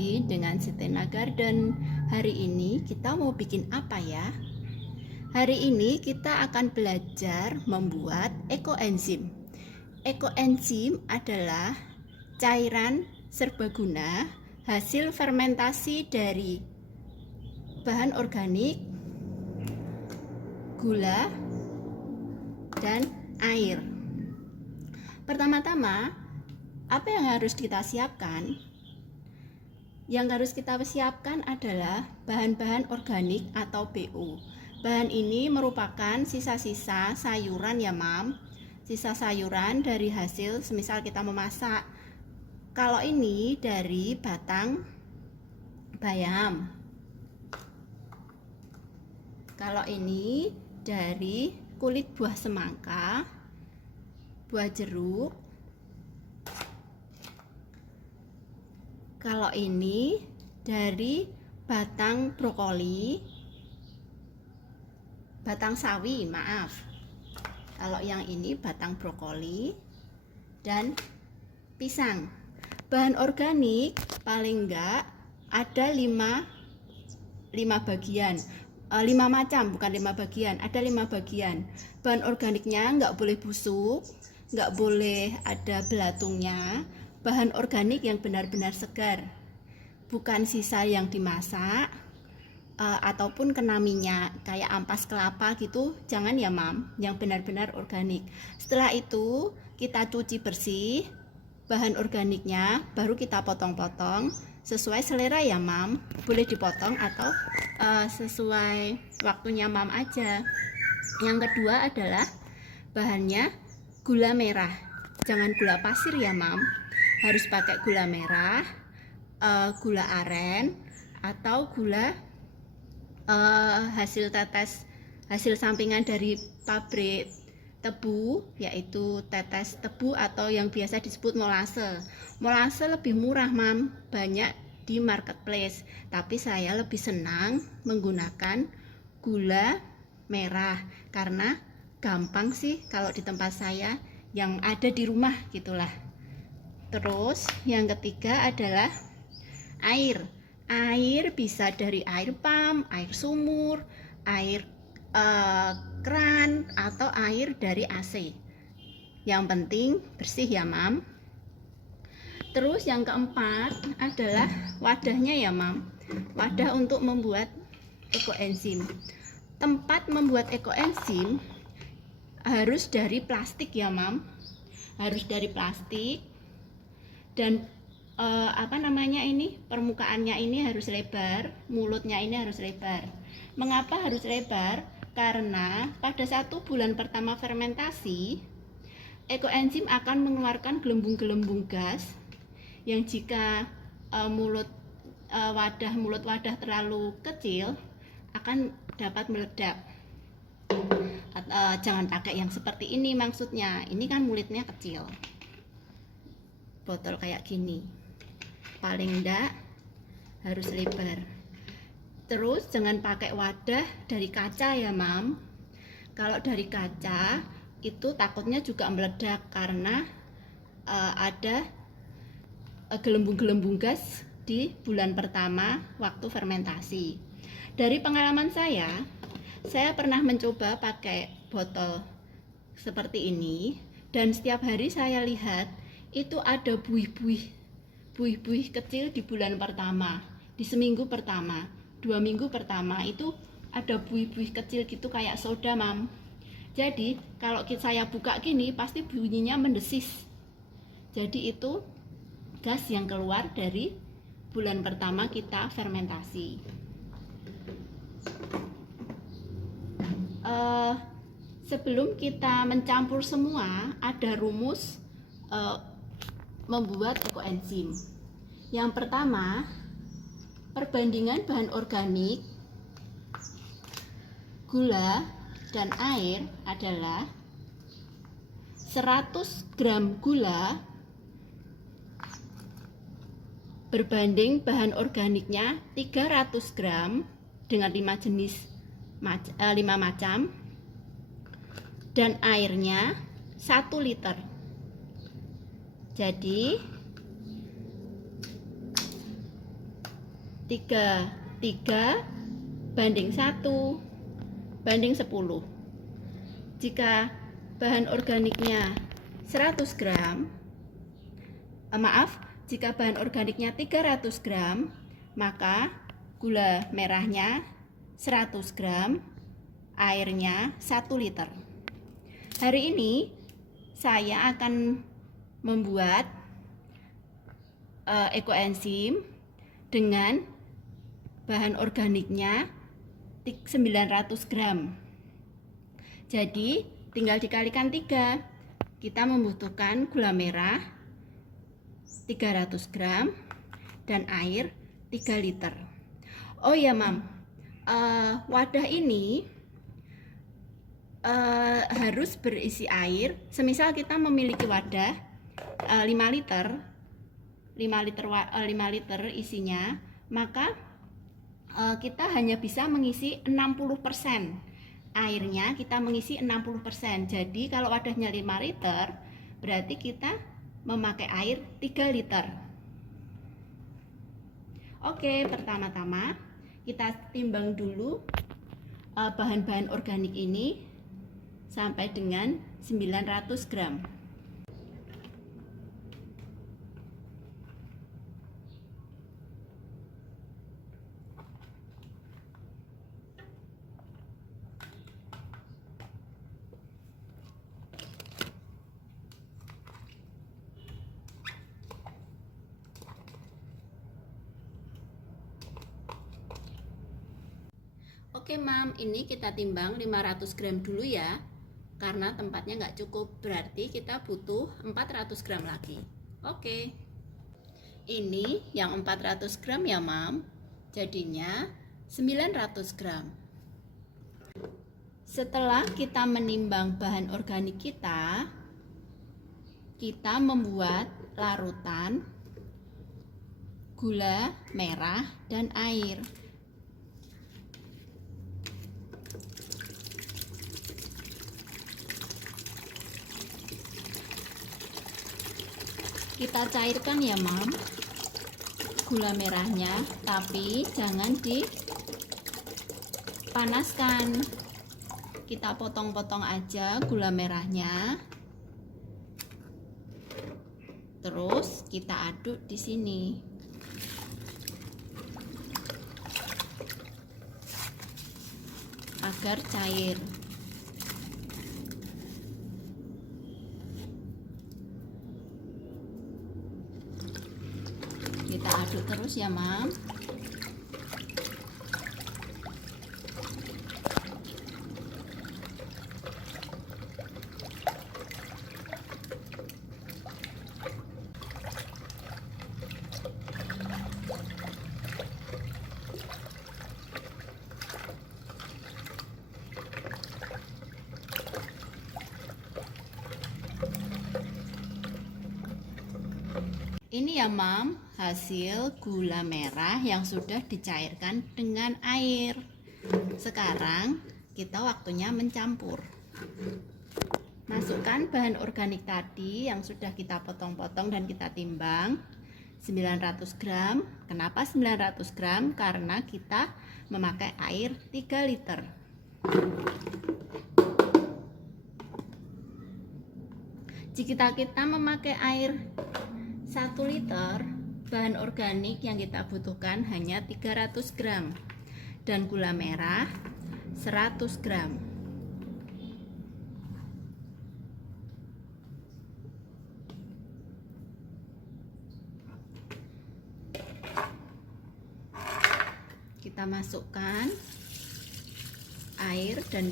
lagi dengan Setena Garden. Hari ini kita mau bikin apa ya? Hari ini kita akan belajar membuat ekoenzim. Ekoenzim adalah cairan serbaguna hasil fermentasi dari bahan organik, gula, dan air. Pertama-tama, apa yang harus kita siapkan? Yang harus kita siapkan adalah bahan-bahan organik atau BO. Bahan ini merupakan sisa-sisa sayuran ya mam. Sisa sayuran dari hasil semisal kita memasak. Kalau ini dari batang bayam. Kalau ini dari kulit buah semangka, buah jeruk. Kalau ini dari batang brokoli, batang sawi, maaf. Kalau yang ini batang brokoli dan pisang. Bahan organik paling enggak ada 5 bagian. 5 macam, bukan 5 bagian, ada 5 bagian. Bahan organiknya enggak boleh busuk, enggak boleh ada belatungnya. Bahan organik yang benar-benar segar, bukan sisa yang dimasak ataupun kena minyak kayak ampas kelapa gitu, jangan ya mam, yang benar-benar organik. Setelah itu kita cuci bersih bahan organiknya, baru kita potong-potong sesuai selera ya mam, boleh dipotong atau sesuai waktunya mam aja. Yang kedua adalah bahannya gula merah, jangan gula pasir ya mam, harus pakai gula merah, gula aren atau gula hasil tetes, hasil sampingan dari pabrik tebu, yaitu tetes tebu atau yang biasa disebut molase. Molase lebih murah mam, banyak di marketplace, tapi saya lebih senang menggunakan gula merah karena gampang sih kalau di tempat saya yang ada di rumah gitulah. Terus yang ketiga adalah air. Air bisa dari air pam, air sumur, air keran, atau air dari AC. Yang penting bersih ya mam. Terus yang keempat adalah wadahnya ya mam. Wadah untuk membuat ekoenzim. Tempat membuat ekoenzim harus dari plastik ya mam. Harus dari plastik. Dan permukaannya ini harus lebar, mulutnya ini harus lebar. Mengapa harus lebar? Karena pada 1 bulan pertama fermentasi, ekoenzim akan mengeluarkan gelembung-gelembung gas yang jika mulut wadah terlalu kecil akan dapat meledak. Jangan pakai yang seperti ini maksudnya. Ini kan mulutnya kecil. Botol kayak gini, paling enggak harus lebar. Terus jangan pakai wadah dari kaca ya mam. Kalau dari kaca itu takutnya juga meledak karena ada gelembung-gelembung gas di bulan pertama waktu fermentasi. Dari pengalaman saya pernah mencoba pakai botol seperti ini, dan setiap hari saya lihat itu ada buih-buih kecil di bulan pertama, di seminggu pertama, 2 minggu pertama itu ada buih-buih kecil gitu kayak soda mam. Jadi kalau saya buka gini pasti bunyinya mendesis. Jadi itu gas yang keluar dari bulan pertama kita fermentasi. Sebelum kita mencampur semua, ada rumus membuat ekoenzim. Yang pertama, perbandingan bahan organik, gula, dan air adalah 100 gram gula berbanding bahan organiknya 300 gram dengan 5 macam, dan airnya 1 liter. Jadi 3 banding 1 banding 10. Jika bahan organiknya 100 gram, jika bahan organiknya 300 gram, maka gula merahnya 100 gram, airnya 1 liter. Hari ini saya akan membuat ekoenzim dengan bahan organiknya 900 gram. Jadi tinggal dikalikan 3. Kita membutuhkan gula merah 300 gram dan air 3 liter. Oh ya Mam, wadah ini harus berisi air. Semisal kita memiliki wadah 5 liter isinya, maka kita hanya bisa mengisi 60%. Airnya kita mengisi 60%. Jadi kalau wadahnya 5 liter, berarti kita memakai air 3 liter. Oke, pertama-tama kita timbang dulu bahan-bahan organik ini sampai dengan 900 gram. Oke Mam, ini kita timbang 500 gram dulu ya, karena tempatnya nggak cukup, berarti kita butuh 400 gram lagi. Oke, ini yang 400 gram ya Mam, jadinya 900 gram. Setelah kita menimbang bahan organik kita membuat larutan gula merah dan air. Kita cairkan ya Mam gula merahnya, tapi jangan dipanaskan. Kita potong-potong aja gula merahnya. Terus kita aduk di sini. Agar cair. Kita aduk terus ya Mam. Ini ya Mam, hasil gula merah yang sudah dicairkan dengan air. Sekarang kita waktunya mencampur. Masukkan bahan organik tadi yang sudah kita potong-potong dan kita timbang 900 gram. Kenapa 900 gram? Karena kita memakai air 3 liter. Jika kita memakai air 1 liter, bahan organik yang kita butuhkan hanya 300 gram dan gula merah 100 gram. Kita masukkan air dan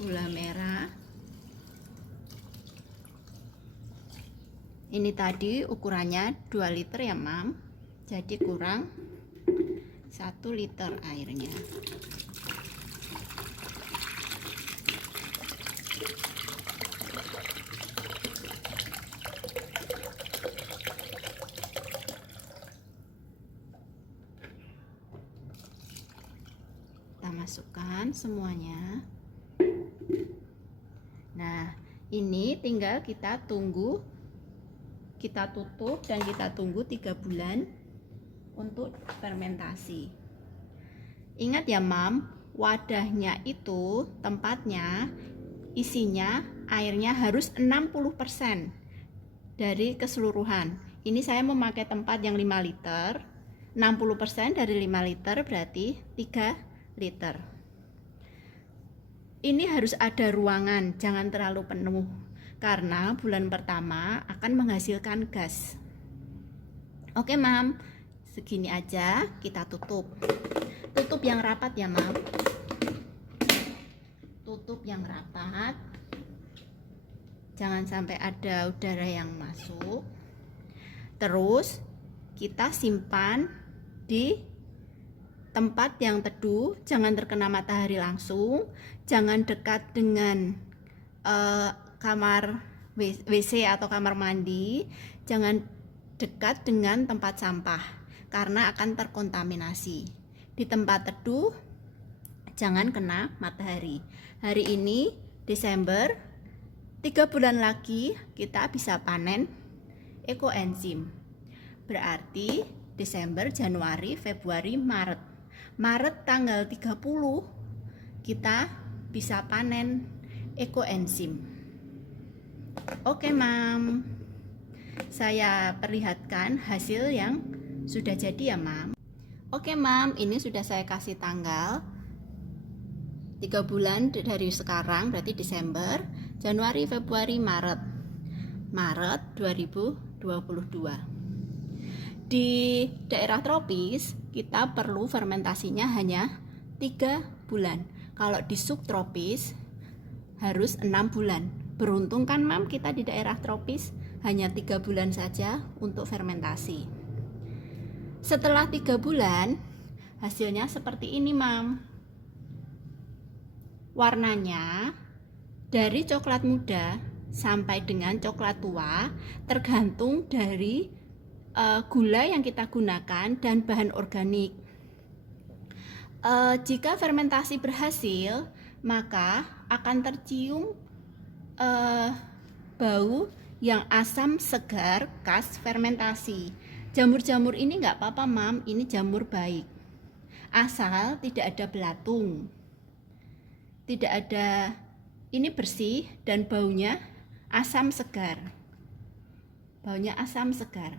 gula merah. Ini tadi ukurannya 2 liter ya Mam, jadi kurang 1 liter airnya. Kita masukkan semuanya. Nah, ini tinggal kita tunggu, kita tutup dan kita tunggu 3 bulan untuk fermentasi. Ingat ya mam, wadahnya itu tempatnya isinya airnya harus 60% dari keseluruhan. Ini saya memakai tempat yang 5 liter. 60% dari 5 liter berarti 3 liter. Ini harus ada ruangan, jangan terlalu penuh karena bulan pertama akan menghasilkan gas. Oke mam, segini aja, kita tutup. Tutup yang rapat ya mam. Tutup yang rapat. Jangan sampai ada udara yang masuk. Terus kita simpan di tempat yang teduh, jangan terkena matahari langsung, jangan dekat dengan kamar WC atau kamar mandi, jangan dekat dengan tempat sampah karena akan terkontaminasi. Di tempat teduh, jangan kena matahari. Hari ini Desember, 3 bulan lagi kita bisa panen ekoenzim. Berarti Desember, Januari, Februari, Maret. Maret tanggal 30 kita bisa panen ekoenzim. Oke mam, saya perlihatkan hasil yang sudah jadi ya mam. Oke mam, ini sudah saya kasih tanggal 3 bulan dari sekarang, berarti Desember, Januari, Februari, Maret 2022. Di daerah tropis kita perlu fermentasinya hanya 3 bulan. Kalau di subtropis harus 6 bulan. Beruntung kan mam, kita di daerah tropis hanya 3 bulan saja untuk fermentasi. Setelah 3 bulan hasilnya seperti ini mam. Warnanya dari coklat muda sampai dengan coklat tua tergantung dari gula yang kita gunakan dan bahan organik. Jika fermentasi berhasil, maka akan tercium bau yang asam segar khas fermentasi. Jamur-jamur ini nggak apa-apa mam, ini jamur baik. Asal tidak ada belatung. Tidak ada, ini bersih dan baunya asam segar. Baunya asam segar.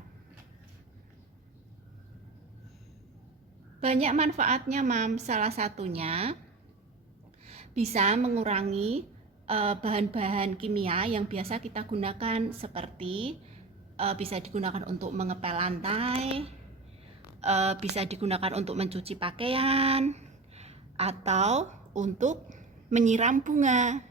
Banyak manfaatnya mam, salah satunya bisa mengurangi bahan-bahan kimia yang biasa kita gunakan seperti bisa digunakan untuk mengepel lantai, bisa digunakan untuk mencuci pakaian, atau untuk menyiram bunga.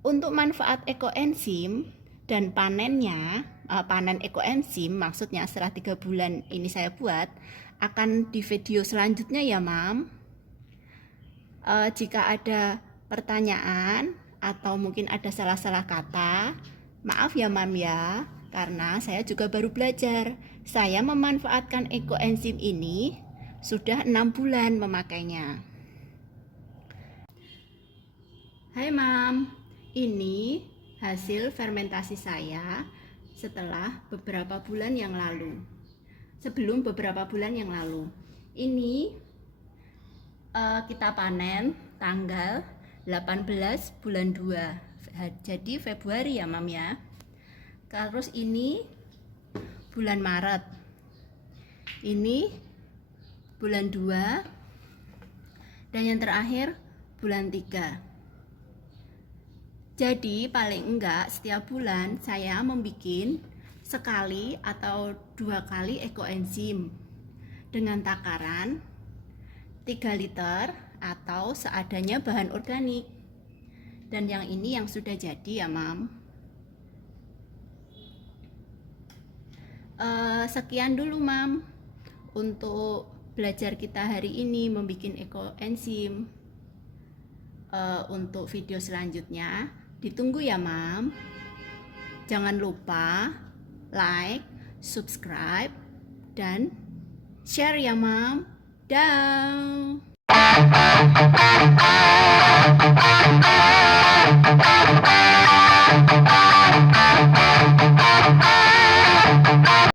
Untuk manfaat ekoenzim dan panennya, panen ekoenzim maksudnya setelah 3 bulan ini saya buat, akan di video selanjutnya ya mam. Jika ada pertanyaan atau mungkin ada salah-salah kata, maaf ya mam ya, karena saya juga baru belajar. Saya memanfaatkan ekoenzim ini sudah 6 bulan memakainya. Hai mam, ini hasil fermentasi saya setelah beberapa bulan yang lalu. Sebelum beberapa bulan yang lalu. Ini kita panen tanggal 18 bulan 2. Jadi Februari ya mam ya. Terus ini bulan Maret. Ini bulan 2. Dan yang terakhir bulan 3. Jadi paling enggak setiap bulan saya membuat sekali atau 2 kali ekoenzim dengan takaran 3 liter atau seadanya bahan organik. Dan yang ini yang sudah jadi ya mam. Sekian dulu mam untuk belajar kita hari ini membuat ekoenzim. Untuk video selanjutnya ditunggu ya mam. Jangan lupa like, subscribe, dan share ya mam. Dah.